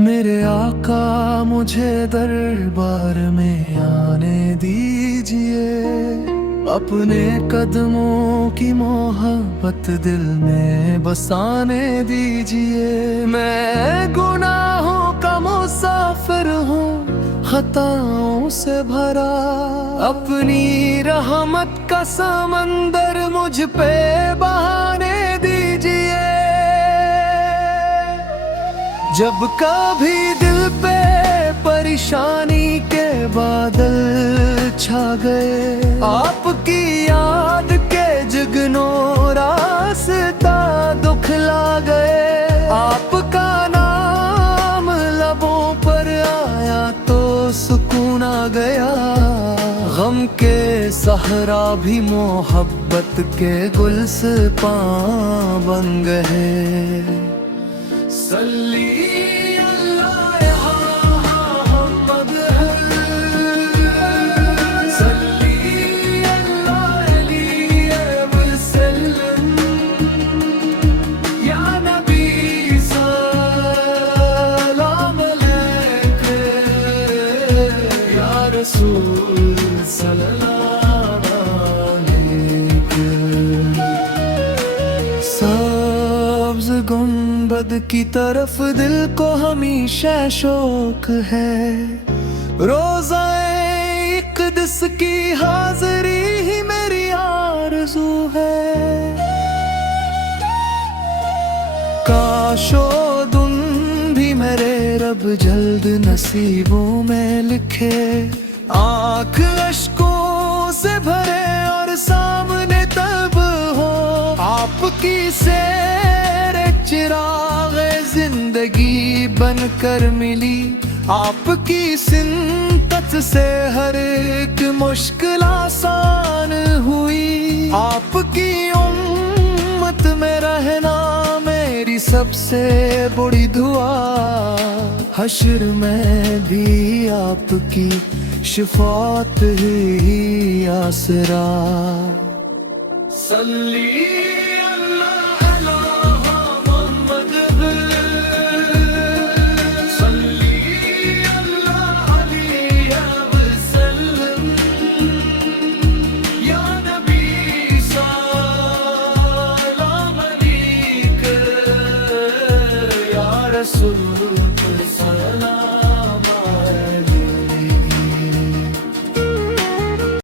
मेरे आका मुझे दरबार में आने दीजिए, अपने कदमों की मोहब्बत दिल में बसाने दीजिए। मैं गुनाहों का मुसाफिर हूँ, खताओं से भरा, अपनी रहमत का समंदर मुझ पे बहाने दीजिए। जब कभी दिल पे परेशानी के बादल छा गए, आपकी याद के जुगनों रास्ता दुखला गए। आपका नाम लबों पर आया तो सुकून आ गया, गम के सहरा भी मोहब्बत के गुलस्तां बन गए। सल्ली रसूल सल्लल्लाहु अलैहि। सब्ज़ गुंबद की तरफ दिल को हमेशा शौक है, रोज़ाए इक़दस की हाज़री ही मेरी आरज़ू है। काशो दुन भी मेरे रब जल्द नसीबों में लिखे, आँख अश्कों से भरे और सामने तब हो आपकी सेरे चिराग़े जिंदगी बनकर मिली। आपकी सिंतत से हर एक मुश्किल आसान हुई। आपकी उम्मत में रहना मेरी सबसे बड़ी दुआ, हश्र में भी आपकी शिफात ही आसरा। सल्ली अल्लाह अला मुहम्मद, सल्ली अल्लाह अलैहि वसल्लम, या नबी सलाम अलैक, या रसूल